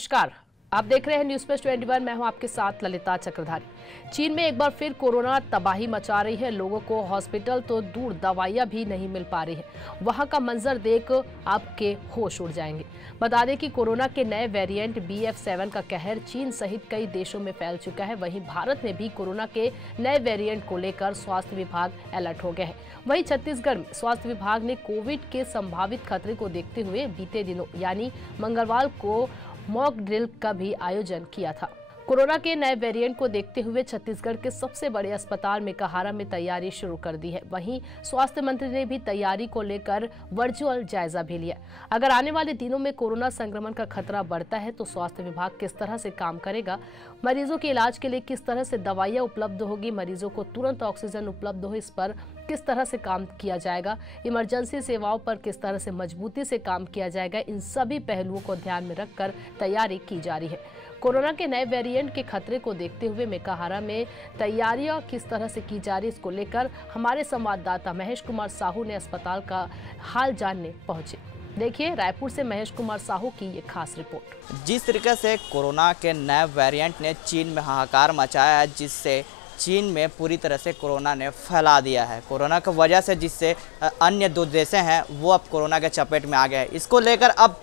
नमस्कार, आप देख रहे हैं न्यूज़ प्लस 21। मैं हूं आपके साथ ललिता चक्रधारी। चीन में एक बार फिर कोरोना तबाही मचा रही है। लोगों को हॉस्पिटल तो दूर, दवाइयां भी नहीं मिल पा रही है। वहां का मंजर देख आपके होश उड़ जाएंगे। बता दें कि कोरोना के नए वेरिएंट BF7 का कहर चीन सहित कई देशों में फैल चुका है। वहीं भारत में भी कोरोना के नए वेरिएंट को लेकर स्वास्थ्य विभाग अलर्ट हो गया है। वहीं छत्तीसगढ़ में स्वास्थ्य विभाग ने कोविड के संभावित खतरे को देखते हुए बीते दिनों यानी मंगलवार को मॉक ड्रिल का भी आयोजन किया था। कोरोना के नए वेरिएंट को देखते हुए छत्तीसगढ़ के सबसे बड़े अस्पताल मेकाहारा में तैयारी शुरू कर दी है। वहीं स्वास्थ्य मंत्री ने भी तैयारी को लेकर वर्चुअल जायजा भी लिया। अगर आने वाले दिनों में कोरोना संक्रमण का खतरा बढ़ता है तो स्वास्थ्य विभाग किस तरह से काम करेगा, मरीजों के इलाज के लिए किस तरह से दवाइयां उपलब्ध होगी, मरीजों को तुरंत ऑक्सीजन उपलब्ध हो, इस पर किस तरह से काम किया जाएगा, इमरजेंसी सेवाओं पर किस तरह से मजबूती से काम किया जाएगा, इन सभी पहलुओं को ध्यान में रखकर तैयारी की जा रही है। कोरोना के नए वेरिएंट के खतरे को देखते हुए मेकाहारा में तैयारियां किस तरह से की जा रही, इसको लेकर हमारे संवाददाता महेश कुमार साहू ने अस्पताल का हाल जानने पहुंचे। देखिए रायपुर से महेश कुमार साहू की ये खास रिपोर्ट। जिस तरीके से कोरोना के नए वेरिएंट ने चीन में हाहाकार मचाया है, जिससे चीन में पूरी तरह से कोरोना ने फैला दिया है। कोरोना की वजह से जिससे अन्य दो देश हैं वो अब कोरोना के चपेट में आ गए हैं। इसको लेकर अब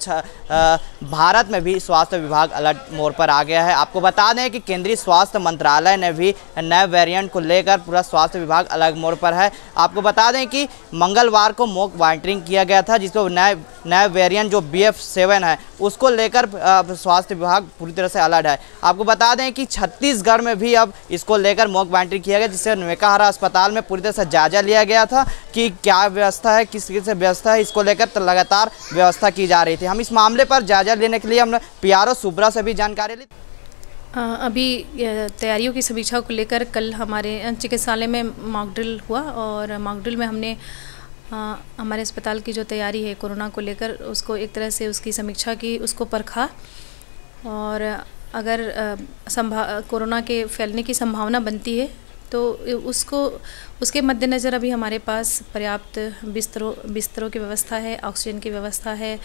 भारत में भी स्वास्थ्य विभाग अलर्ट मोड पर आ गया है। आपको बता दें कि केंद्रीय स्वास्थ्य मंत्रालय ने भी नए वेरिएंट को लेकर पूरा स्वास्थ्य विभाग अलर्ट मोड पर है। आपको बता दें कि मंगलवार को मॉक मॉनिटरिंग किया गया था, जिसको नए वेरिएंट जो BF7 है उसको लेकर स्वास्थ्य विभाग पूरी तरह से अलर्ट है। आपको बता दें कि छत्तीसगढ़ में भी अब इसको लेकर मॉक मॉनिटरिंग किया गया, जिससे मेकाहारा अस्पताल में पूरी तरह से जायजा लिया गया था कि क्या व्यवस्था है, किस तरह से व्यवस्था है। इसको लेकर तो लगातार व्यवस्था की जा रही थी। हम इस मामले पर जायजा लेने के लिए हमने PRO सुब्रा से भी जानकारी ली। अभी तैयारियों की समीक्षा को लेकर कल हमारे चिकित्सालय में मॉक ड्रिल हुआ और मॉक ड्रिल में हमने हमारे अस्पताल की जो तैयारी है कोरोना को लेकर उसको एक तरह से उसकी समीक्षा की, उसको परखा और अगर कोरोना के फैलने की संभावना बनती है तो उसके मद्देनज़र अभी हमारे पास पर्याप्त बिस्तरों की व्यवस्था है, ऑक्सीजन की व्यवस्था है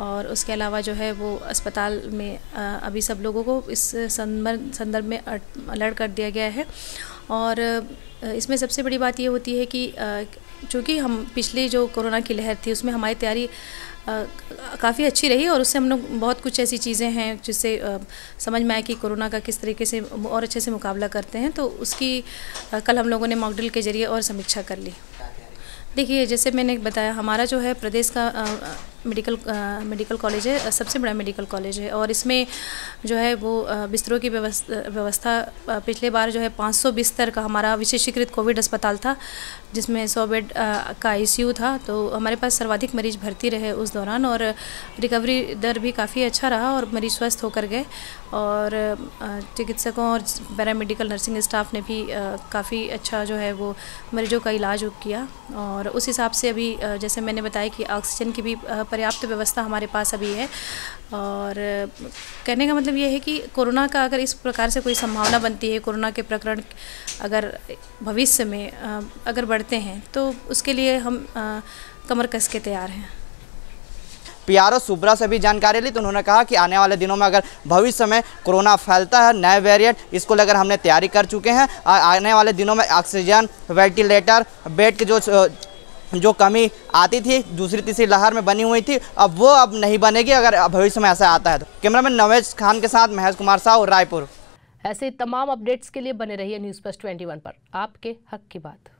और उसके अलावा जो है वो अस्पताल में अभी सब लोगों को इस संदर्भ में अलर्ट कर दिया गया है। और इसमें सबसे बड़ी बात ये होती है कि चूँकि हम पिछली जो कोरोना की लहर थी उसमें हमारी तैयारी काफ़ी अच्छी रही और उससे हम लोग बहुत कुछ ऐसी चीज़ें हैं जिससे समझ में आया कि कोरोना का किस तरीके से और अच्छे से मुकाबला करते हैं, तो उसकी कल हम लोगों ने मॉक ड्रिल के जरिए और समीक्षा कर ली। देखिए जैसे मैंने बताया, हमारा जो है प्रदेश का मेडिकल कॉलेज है, सबसे बड़ा मेडिकल कॉलेज है और इसमें जो है वो बिस्तरों की व्यवस्था पिछले बार जो है 500 बिस्तर का हमारा विशेषीकृत कोविड अस्पताल था, जिसमें 100 बेड का ICU था। तो हमारे पास सर्वाधिक मरीज भर्ती रहे उस दौरान और रिकवरी दर भी काफ़ी अच्छा रहा और मरीज स्वस्थ होकर गए और चिकित्सकों और पैरामेडिकल नर्सिंग स्टाफ ने भी काफ़ी अच्छा जो है वो मरीजों का इलाज किया। और उस हिसाब से अभी जैसे मैंने बताया कि ऑक्सीजन की भी पर्याप्त व्यवस्था हमारे पास अभी है। और कहने का मतलब ये है कि कोरोना का अगर इस प्रकार से कोई संभावना बनती है, कोरोना के प्रकरण अगर भविष्य में अगर बढ़ते हैं तो उसके लिए हम कमर कस के तैयार हैं। PRO सुब्रा से भी जानकारी ली तो उन्होंने कहा कि आने वाले दिनों में अगर भविष्य में कोरोना फैलता है, नए वेरिएंट, इसको लेकर हमने तैयारी कर चुके हैं। आने वाले दिनों में ऑक्सीजन, वेंटिलेटर, बेड की जो कमी आती थी दूसरी तीसरी लहर में बनी हुई थी, अब वो अब नहीं बनेगी अगर भविष्य में ऐसा आता है तो। कैमरामैन नवेश खान के साथ महेश कुमार साहू, रायपुर। ऐसे तमाम अपडेट्स के लिए बने रहिए न्यूज़ प्लस 21 पर। आपके हक की बात।